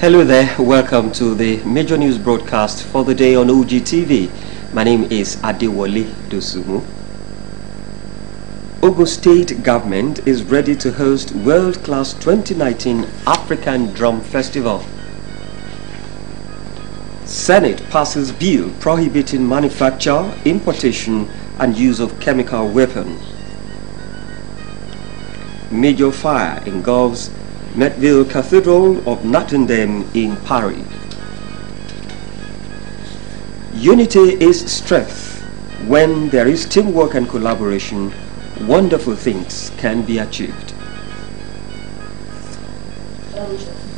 Hello there, welcome to the major news broadcast for the day on Ogtv. My name is Adewale Dosumu. Ogun State government is ready to host world-class 2019 African Drum Festival. Senate passes bill prohibiting manufacture, importation and use of chemical weapons. Major fire engulfs Metville Cathedral of Notre-Dame in Paris. Unity is strength. When there is teamwork and collaboration, wonderful things can be achieved.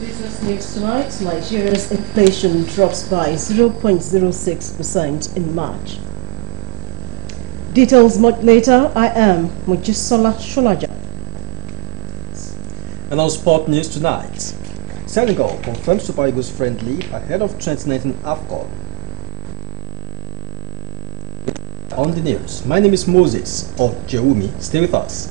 Business news tonight, Nigeria's inflation drops by 0.06% in March. Details much later. I am Mojisola Sholaja. And on sport news tonight, Senegal confirms Super Eagles friendly ahead of 2019 AFCON. On the news, my name is Moses of Jewumi. Stay with us.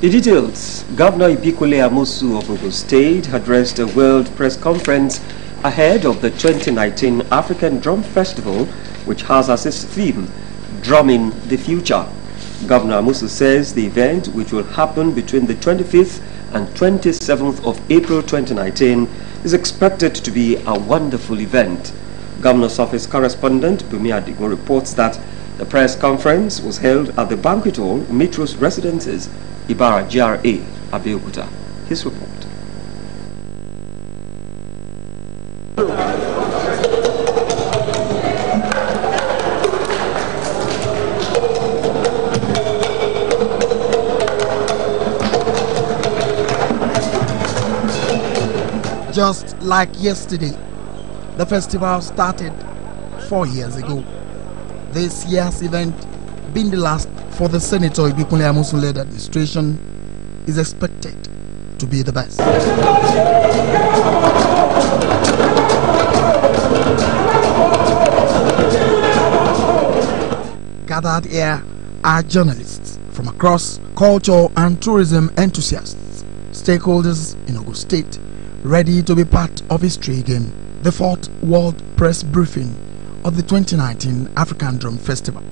The details. Governor Ibikole Amosu of Ogun State addressed a World Press Conference ahead of the 2019 African Drum Festival, which has as its theme, Drumming the Future. Governor Amosu says the event, which will happen between the 25th and 27th of April 2019, is expected to be a wonderful event. Governor's office correspondent Bumi Adigo reports that the press conference was held at the banquet hall, Metro's Residences, Ibara GRA, Abeokuta. His report. Just like yesterday, the festival started 4 years ago. This year's event, being the last for the Senator Ibikole Amosu-led administration, is expected to be the best. Gathered here are journalists from across culture and tourism enthusiasts, stakeholders in Ogun State, ready to be part of history again, the 4th World Press Briefing of the 2019 African Drum Festival.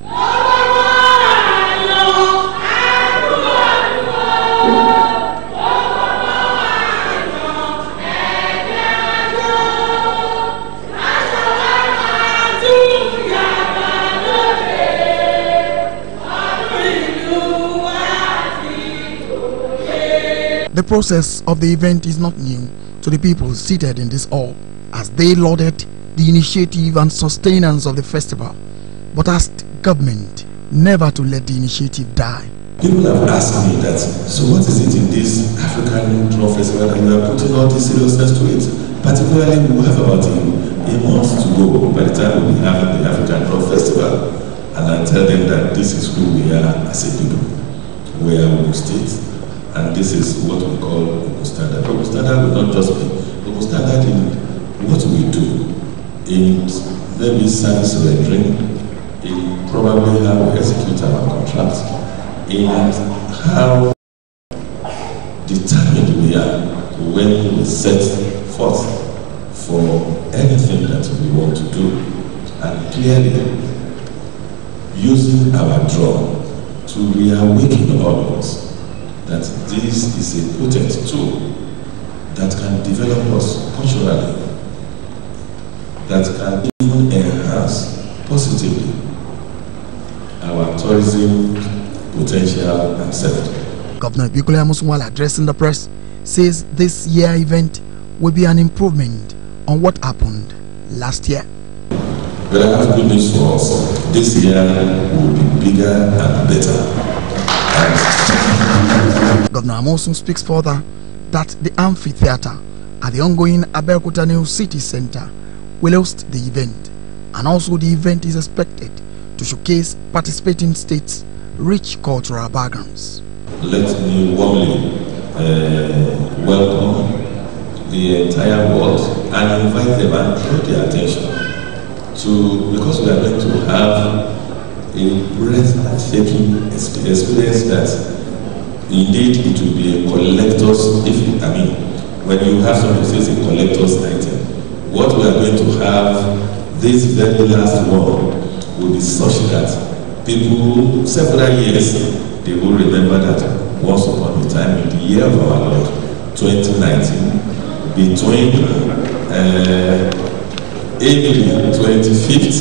The process of the event is not new to the people seated in this hall, as they lauded the initiative and sustenance of the festival, but asked government never to let the initiative die. People have asked me that, so what is it in this African Drum Festival and you are putting all this seriousness to it? Particularly, we have about a month to go by the time we have the African Drum Festival, and I tell them that this is who we are as a people. We are Ogun State, and this is what we call Ogun Standard. Ogun Standard will not just be Ogun Standard in what we do, in maybe science rendering, in probably how we execute our contracts, in how determined we are when we set forth for anything that we want to do, and clearly using our drum to reawaken all of us that this is a potent tool that can develop us culturally, that can even enhance positively our tourism potential and sector. Governor Ibikole Amosu, while addressing the press, says this year event will be an improvement on what happened last year. But I have good news for us. This year will be bigger and better. Governor Amosu speaks further that the amphitheater at the ongoing Abeokuta New City Center will host the event, and also the event is expected to showcase participating states' rich cultural backgrounds. Let me warmly welcome the entire world and invite them and draw their attention to, because we are going to have a breathtaking experience that indeed it will be a collector's, when you have something that says a collector's item, what we are going to have this very last one will be such that people, several years, they will remember that once upon a time in the year of our Lord, 2019, between April 25th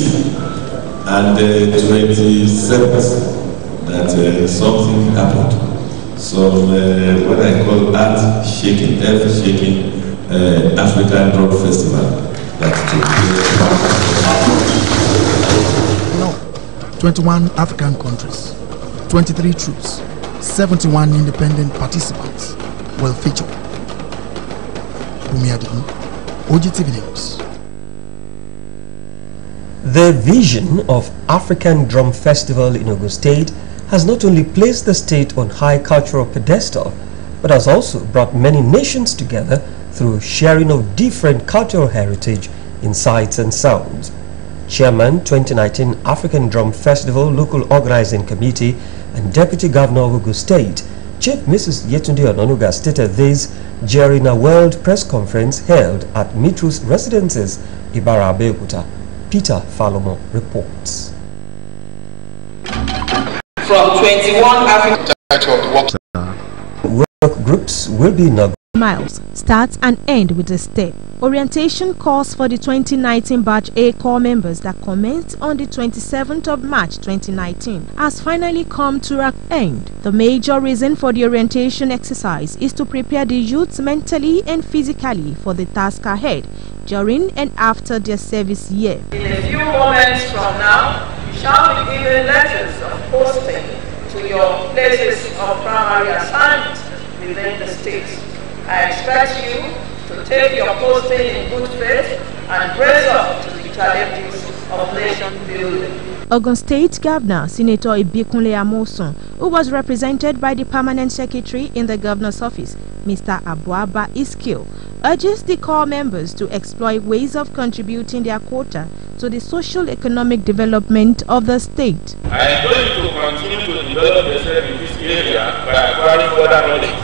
and 27th, that something happened. Some what I call earth-shaking African Drum Festival. No, 21 African countries, 23 troops, 71 independent participants will feature. Ogtv News. The vision of African Drum Festival in Ogun State has not only placed the state on high cultural pedestal, but has also brought many nations together through sharing of different cultural heritage in sights and sounds. Chairman 2019 African Drum Festival Local Organizing Committee and Deputy Governor of Ogun State, Chief Mrs. Yetunde Ononuga, stated this during a World Press Conference held at Mitrus Residences, Ibara Abeokuta. Peter Falomo reports. From 21 African work groups will be inaugurated. Miles starts and end with a step. Orientation course for the 2019 Batch A core members that commenced on the 27th of March 2019 has finally come to an end. The major reason for the orientation exercise is to prepare the youths mentally and physically for the task ahead during and after their service year. In a few moments from now, you shall be given letters of posting to your places of primary assignment within the state. I expect you to take your posting in good faith and brace up to the challenges of nation building. Ogun State Governor Senator Ibikunle Amosun, who was represented by the Permanent Secretary in the Governor's Office, Mr. Abuaba Iskil, urges the core members to exploit ways of contributing their quota to the social-economic development of the state. I am going to continue to develop yourself in this area by acquiring further knowledge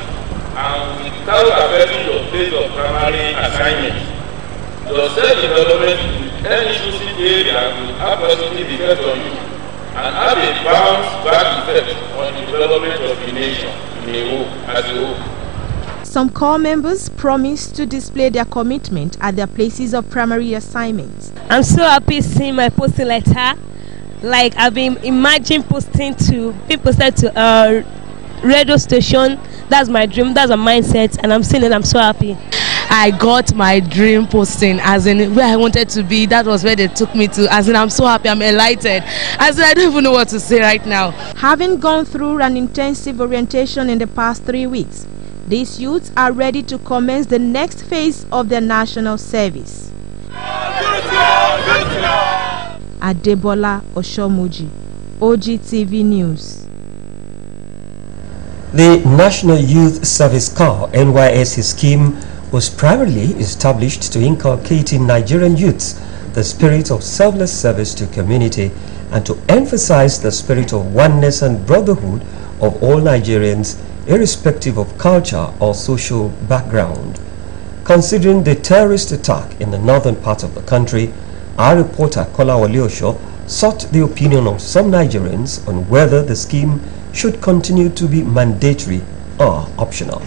and without affecting your place of primary assignment. Your self-development in any chosen area will have positive effect on you and have a bounce-back effect on the development of the nation in a whole, as a whole. Some core members promised to display their commitment at their places of primary assignments. I'm so happy seeing my posting letter. Like I've been imagining posting to be posted to a radio station. That's my dream, that's a mindset, and I'm seeing it. I'm so happy. I got my dream posting, as in where I wanted to be. That was where they took me to. As in, I'm so happy, I'm enlightened. As in, I don't even know what to say right now. Having gone through an intensive orientation in the past 3 weeks, these youths are ready to commence the next phase of their national service. Adebola Oshomuji, Ogtv News. The National Youth Service Corps (NYSC) scheme was primarily established to inculcate in Nigerian youths the spirit of selfless service to community and to emphasize the spirit of oneness and brotherhood of all Nigerians, irrespective of culture or social background. Considering the terrorist attack in the northern part of the country, our reporter Kola Waliosho sought the opinion of some Nigerians on whether the scheme should continue to be mandatory or optional.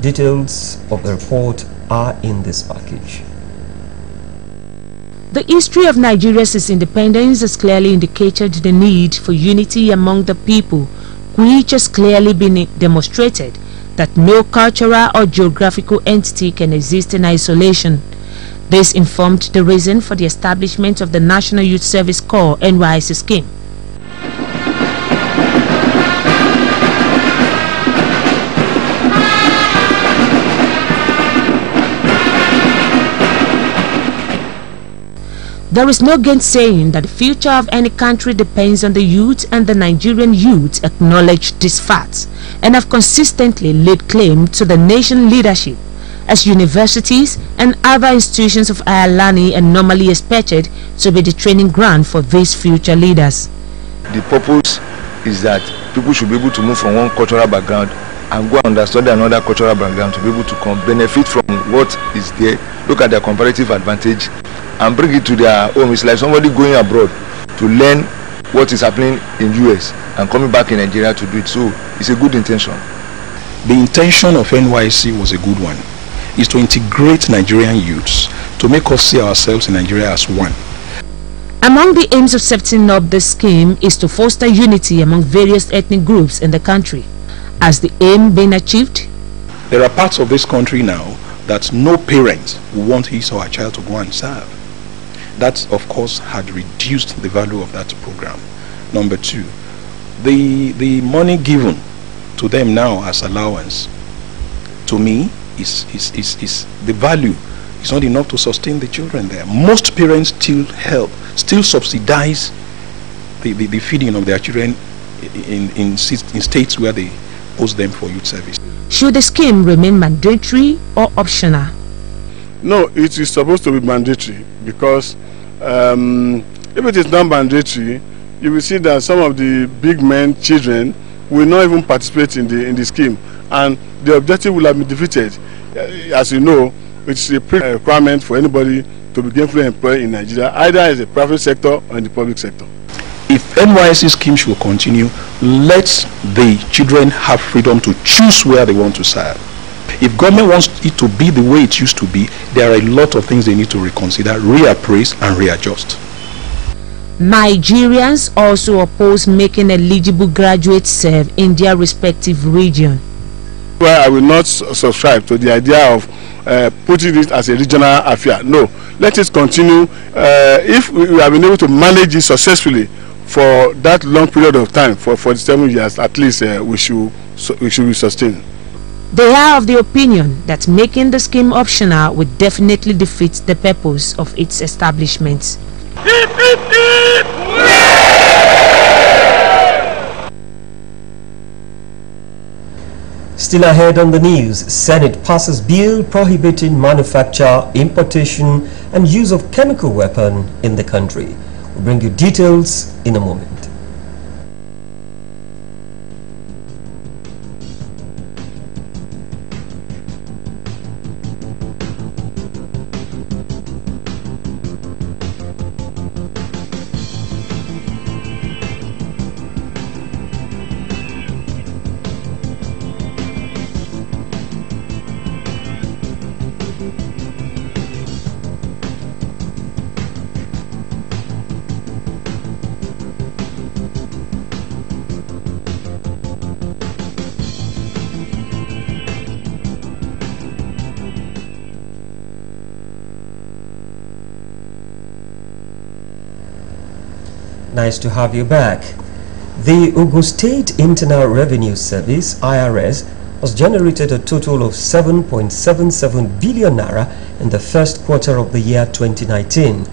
Details of the report are in this package. The history of Nigeria since independence has clearly indicated the need for unity among the people, which has clearly been demonstrated that no cultural or geographical entity can exist in isolation. This informed the reason for the establishment of the National Youth Service Corps (NYSC) scheme. There is no gainsaying that the future of any country depends on the youth, and the Nigerian youth acknowledge these facts and have consistently laid claim to the nation leadership, as universities and other institutions of higher learning are normally expected to be the training ground for these future leaders. The purpose is that people should be able to move from one cultural background and go and understand another cultural background to be able to benefit from what is there, look at their comparative advantage, and bring it to their home. It's like somebody going abroad to learn what is happening in US and coming back in Nigeria to do it. So it's a good intention. The intention of NYSC was a good one. Is to integrate Nigerian youths, to make us see ourselves in Nigeria as one. Among the aims of setting up this scheme is to foster unity among various ethnic groups in the country. Has the aim been achieved? There are parts of this country now that no parent will want his or her child to go and serve. That, of course, had reduced the value of that program. Number two, the money given to them now as allowance, to me, is the value is not enough to sustain the children there. Most parents still subsidize the feeding of their children in states where they post them for youth service. Should the scheme remain mandatory or optional? No, it is supposed to be mandatory, because if it is not mandatory, you will see that some of the big men, children, will not even participate in the scheme, and the objective will have been defeated. As you know, it's a requirement for anybody to be gainfully employed in Nigeria, either in the private sector or in the public sector. If NYSC scheme should continue, let the children have freedom to choose where they want to serve. If government wants it to be the way it used to be, there are a lot of things they need to reconsider, reappraise and readjust. Nigerians also oppose making eligible graduates serve in their respective region. Well, I will not subscribe to the idea of putting it as a regional affair. No, let it continue. If we have been able to manage it successfully for that long period of time, for 47 years at least, we should be sustained. They are of the opinion that making the scheme optional would definitely defeat the purpose of its establishment. Still ahead on the news, Senate passes bill prohibiting manufacture, importation and use of chemical weapon in the country. We'll bring you details in a moment. Nice to have you back. The Ogun State Internal Revenue Service, IRS, has generated a total of 7.77 billion naira in the first quarter of the year 2019.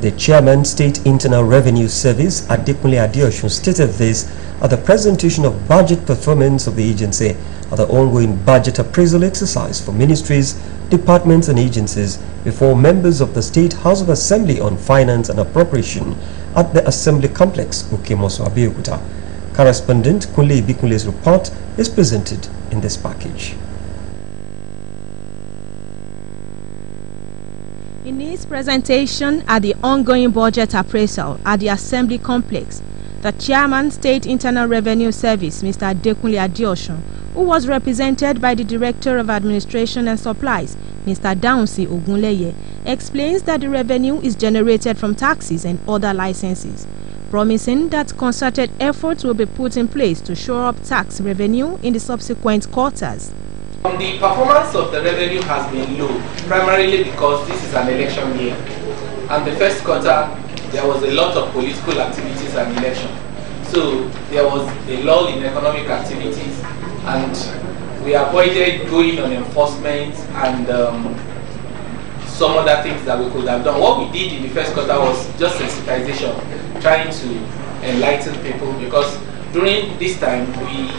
The Chairman, State Internal Revenue Service, Adekunle Adeosun, stated this at the presentation of budget performance of the agency at the ongoing budget appraisal exercise for ministries, departments and agencies before members of the State House of Assembly on Finance and Appropriation at the Assembly Complex, Okemoso, Abeokuta. Correspondent Kunle Ibikunle's report is presented in this package. In his presentation at the ongoing budget appraisal at the Assembly Complex, the Chairman, State Internal Revenue Service, Mr. Adekunle Adeosun, who was represented by the Director of Administration and Supplies, Mr. Daunsi Ogunleye, explains that the revenue is generated from taxes and other licenses, promising that concerted efforts will be put in place to shore up tax revenue in the subsequent quarters. The performance of the revenue has been low, primarily because this is an election year. And the first quarter, there was a lot of political activities and election. So there was a lull in economic activities, and we avoided going on enforcement and some other things that we could have done. What we did in the first quarter was just sensitization, trying to enlighten people, because during this time we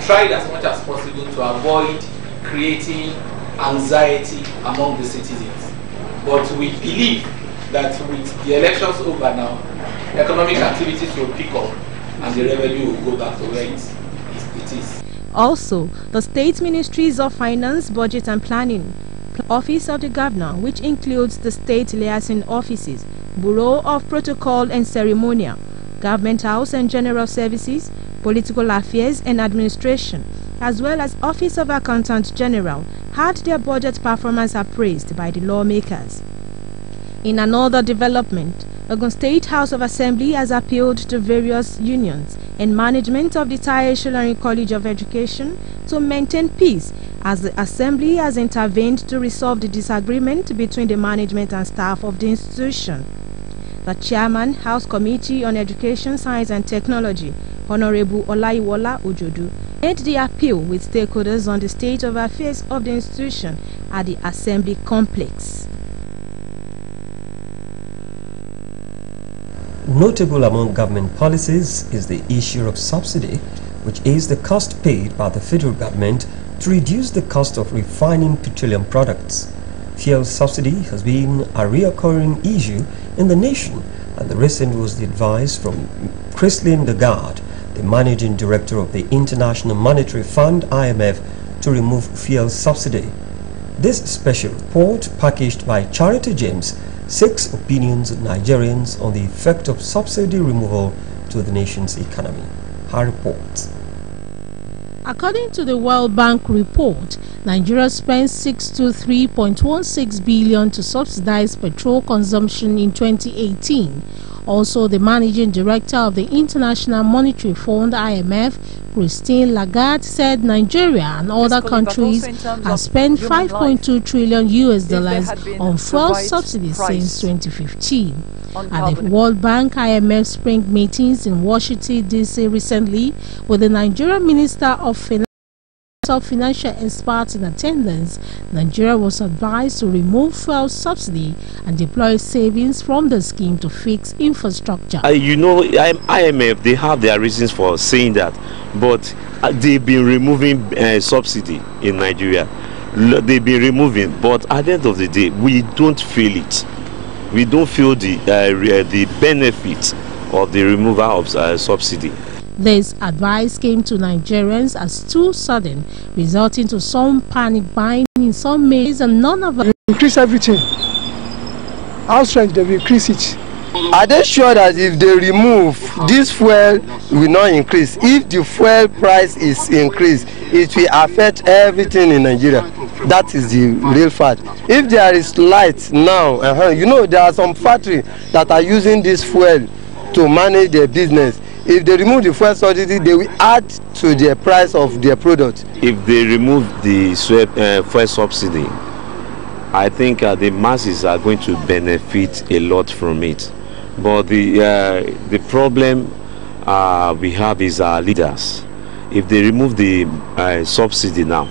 tried as much as possible to avoid creating anxiety among the citizens. But we believe that with the elections over now, economic activities will pick up and the revenue will go back to where it is. Also, the state ministries of finance, budget and planning, office of the governor, which includes the state liaison offices, bureau of protocol and ceremonial, government house and general services, political affairs and administration, as well as office of accountant general, had their budget performance appraised by the lawmakers. In another development, Ogun State House of Assembly has appealed to various unions and management of the Taya Sholari College of Education to maintain peace, as the Assembly has intervened to resolve the disagreement between the management and staff of the institution. The chairman, House Committee on Education, Science and Technology, Honorable Olaiwola Ojodu, made the appeal with stakeholders on the state of affairs of the institution at the Assembly complex. Notable among government policies is the issue of subsidy, which is the cost paid by the federal government to reduce the cost of refining petroleum products. Fuel subsidy has been a recurring issue in the nation, and the recent was the advice from Christine Lagarde, the managing director of the International Monetary Fund (IMF), to remove fuel subsidy. This special report, packaged by Charity James, seeks opinions of Nigerians on the effect of subsidy removal to the nation's economy. Her reports. According to the World Bank report, Nigeria spent 623.16 billion to subsidize petrol consumption in 2018. Also, the managing director of the International Monetary Fund (IMF), Christine Lagarde, said Nigeria and other countries have spent $5.2 trillion on fuel subsidies since 2015. At the World Bank IMF spring meetings in Washington, D.C. recently, with the Nigerian Minister of Finance, financial experts in attendance, Nigeria was advised to remove fuel subsidy and deploy savings from the scheme to fix infrastructure. IMF, they have their reasons for saying that, but they've been removing subsidy in Nigeria. They've been removing, but at the end of the day, we don't feel it. We don't feel the benefit of the removal of subsidy. This advice came to Nigerians as too sudden, resulting to some panic buying in some ways and none of them. Increase everything. How strange they will increase it. Are they sure that if they remove this fuel will not increase? If the fuel price is increased, it will affect everything in Nigeria. That is the real fact. If there is light now, there are some factories that are using this fuel to manage their business. If they remove the fuel subsidy, they will add to the price of their product. If they remove the fuel subsidy, I think the masses are going to benefit a lot from it. But the problem we have is our leaders. If they remove the subsidy now,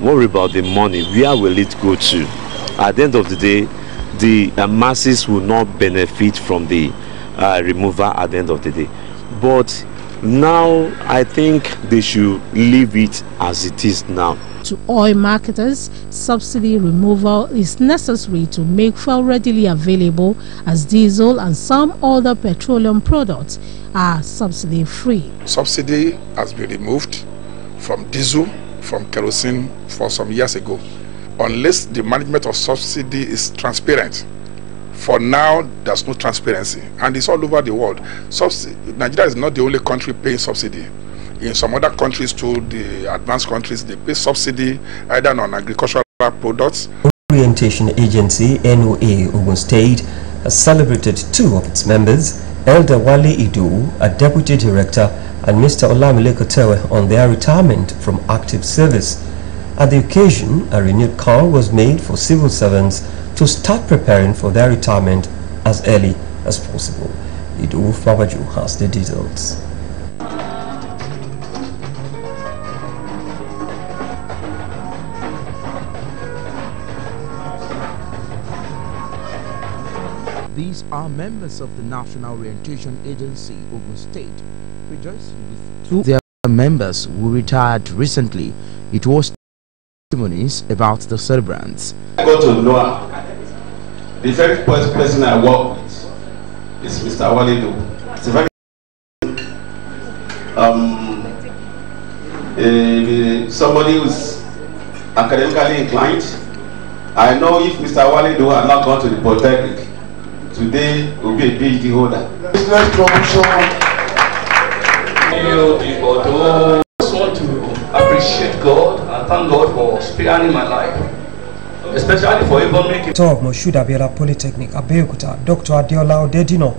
worry about the money. Where will it go to? At the end of the day, the masses will not benefit from the removal at the end of the day. But now I think they should leave it as it is now. To oil marketers, subsidy removal is necessary to make fuel readily available, as diesel and some other petroleum products are subsidy free. Subsidy has been removed from diesel, from kerosene for some years ago. Unless the management of subsidy is transparent, for now there's no transparency, and it's all over the world. Nigeria is not the only country paying subsidy. In some other countries too, the advanced countries, they pay subsidy either on agricultural products. Orientation Agency NOA Ogun State has celebrated two of its members, Elder Wale Idu, a deputy director, and Mr. Olamile Kotewe on their retirement from active service. At the occasion, a renewed call was made for civil servants to start preparing for their retirement as early as possible. Idu Fabaju has the details. These are members of the National Orientation Agency, Ogun State, rejoicing with two of their members who retired recently. It was testimonies about the celebrants. I go to Noah. The very first person I work with is Mr. Walido. It's a very somebody who's academically inclined. I know if Mr. Waledo had not gone to the Polytechnic, today will be a PhD holder. Business promotion. I just want to appreciate God and thank God for sparing my life, especially for even making. Of Moshood Abiola Polytechnic, Abeokuta, Dr. Adiola Odedino.